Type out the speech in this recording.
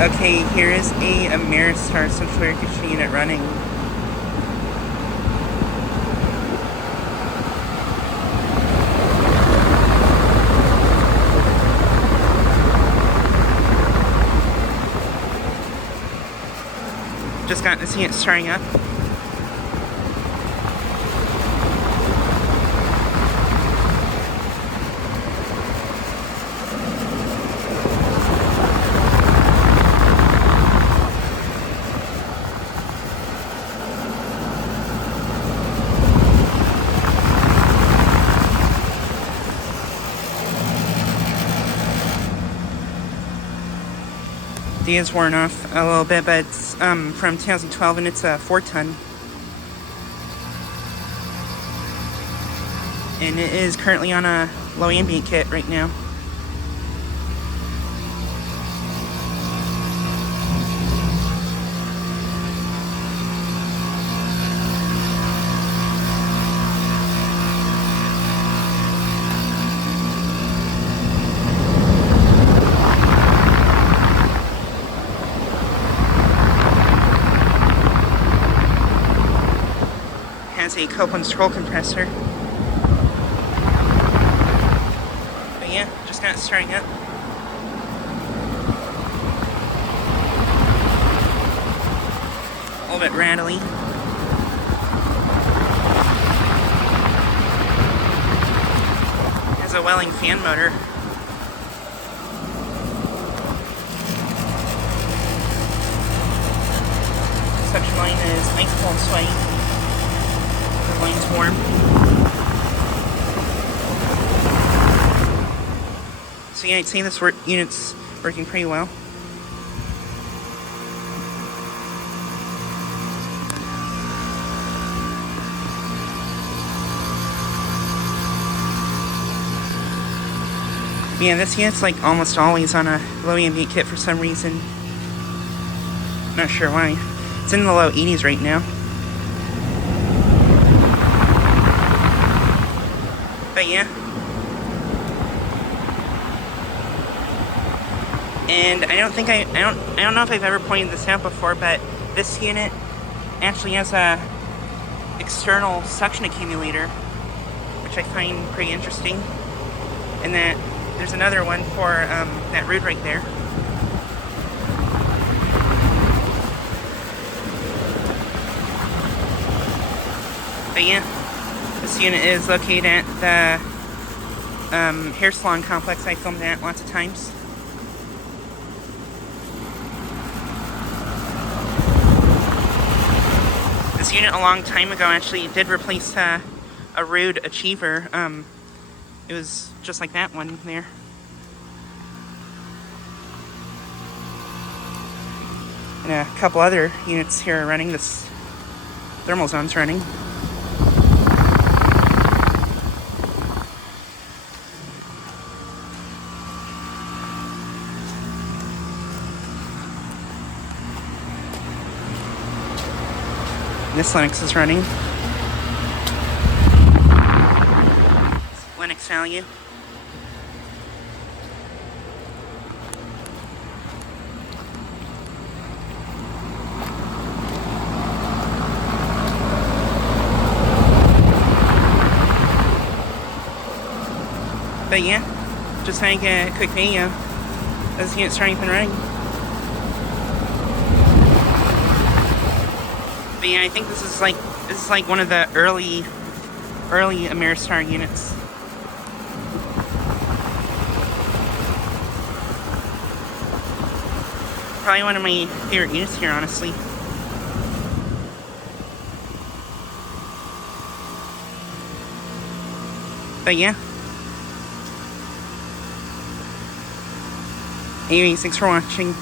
Okay, here is a Ameristar central air conditioning unit running. Just got to see it starting up. The is worn off a little bit, but it's from 2012 and it's a 4-ton. And it is currently on a low ambient kit right now. Has a Copeland scroll compressor. But yeah, just got starting up. A little bit rattly. Has a Welling fan motor. Suction line is ice cold sweaty. The line's warm. So yeah, I'd say this unit's working pretty well. Yeah, this unit's like almost always on a low ambient kit for some reason. Not sure why. It's in the low 80s right now. But yeah. And I don't know if I've ever pointed this out before, but this unit actually has a external suction accumulator, which I find pretty interesting. And that there's another one for that Ruud right there. But yeah, this unit is located at the hair salon complex I filmed at lots of times. This unit a long time ago actually did replace a Ruud Achiever. It was just like that one there. And a couple other units here are running. This thermal zone's running. This Linux is running. Linux value. But yeah, just make a quick video. This unit's starting up and running. But yeah, I think this is like one of the early Ameristar units. Probably one of my favorite units here, honestly. But yeah. Anyways, thanks for watching.